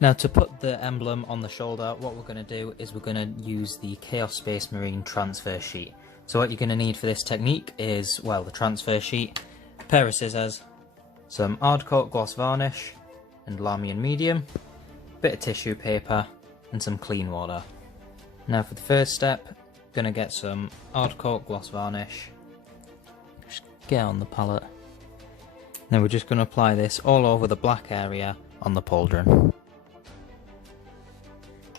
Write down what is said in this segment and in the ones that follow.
Now to put the emblem on the shoulder, what we're going to do is we're going to use the Chaos Space Marine transfer sheet. So what you're going to need for this technique is, well, the transfer sheet, a pair of scissors, some hard coat gloss varnish and Lamian medium, a bit of tissue paper and some clean water. Now for the first step, I'm going to get some hard coat gloss varnish, just get on the palette. Now we're just going to apply this all over the black area on the pauldron.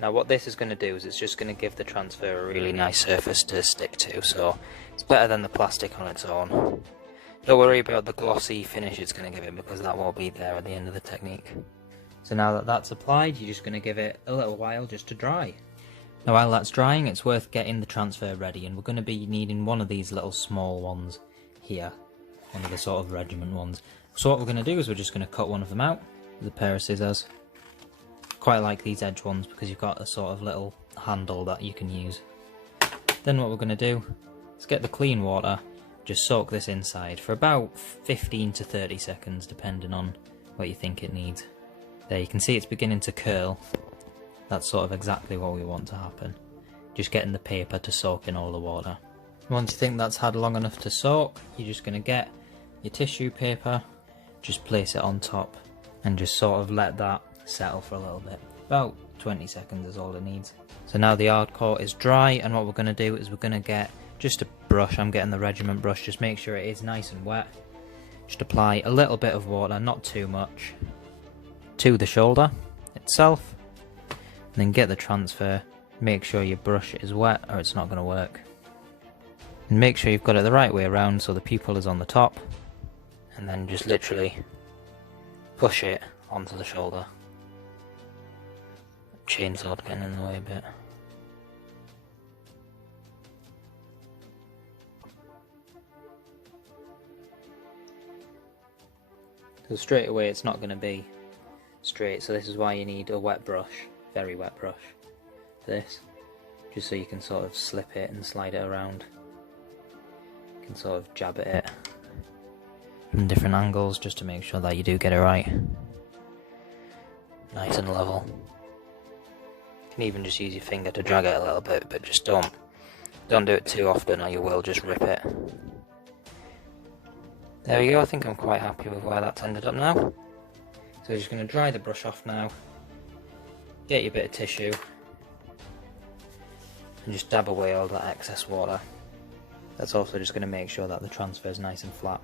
Now what this is going to do is it's just going to give the transfer a really nice surface to stick to, so it's better than the plastic on its own. Don't worry about the glossy finish it's going to give it, because that won't be there at the end of the technique. So now that that's applied, you're just going to give it a little while just to dry. Now while that's drying, it's worth getting the transfer ready, and we're going to be needing one of these little small ones here, one of the sort of regiment ones. So what we're going to do is we're just going to cut one of them out with a pair of scissors. Quite like these edge ones because you've got a sort of little handle that you can use. Then what we're going to do is get the clean water, just soak this inside for about 15 to 30 seconds depending on what you think it needs. There, you can see it's beginning to curl. That's sort of exactly what we want to happen. Just getting the paper to soak in all the water. Once you think that's had long enough to soak, you're just going to get your tissue paper, just place it on top and just sort of let that settle for a little bit. About 20 seconds is all it needs. So now the hard coat is dry, and what we're going to do is we're going to get just a brush. I'm getting the regiment brush, just make sure it is nice and wet. Just apply a little bit of water, not too much, to the shoulder itself, and then get the transfer. Make sure your brush is wet or it's not going to work. And make sure you've got it the right way around so the pupil is on the top, and then just literally push it onto the shoulder. Chainsaw getting in the way a bit. So straight away it's not going to be straight, so this is why you need a wet brush, very wet brush, for this, just so you can sort of slip it and slide it around. You can sort of jab at it from different angles just to make sure that you do get it right. Nice and level. You can even just use your finger to drag it a little bit, but just don't do it too often or you will just rip it. There we go, I think I'm quite happy with where that's ended up now. So we're just going to dry the brush off now, get your bit of tissue, and just dab away all that excess water. That's also just going to make sure that the transfer is nice and flat.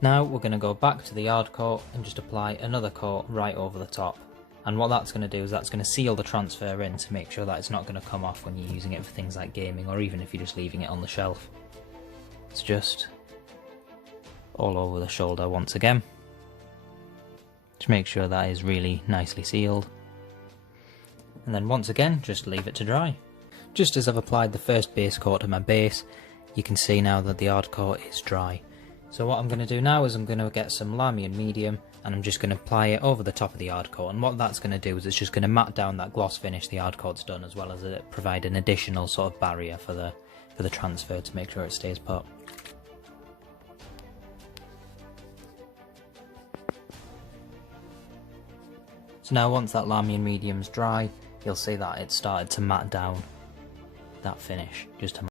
Now we're going to go back to the hard coat and just apply another coat right over the top. And what that's going to do is that's going to seal the transfer in to make sure that it's not going to come off when you're using it for things like gaming, or even if you're just leaving it on the shelf. It's just all over the shoulder once again. Just make sure that is really nicely sealed. And then once again, just leave it to dry. Just as I've applied the first base coat to my base, you can see now that the hard coat is dry. So what I'm going to do now is I'm going to get some Lamian medium and I'm just going to apply it over the top of the hard coat, and what that's going to do is it's just going to matte down that gloss finish the hard coat's done, as well as provide an additional sort of barrier for the transfer to make sure it stays put. So now once that Lamian medium's dry, you'll see that it's started to matte down that finish, just to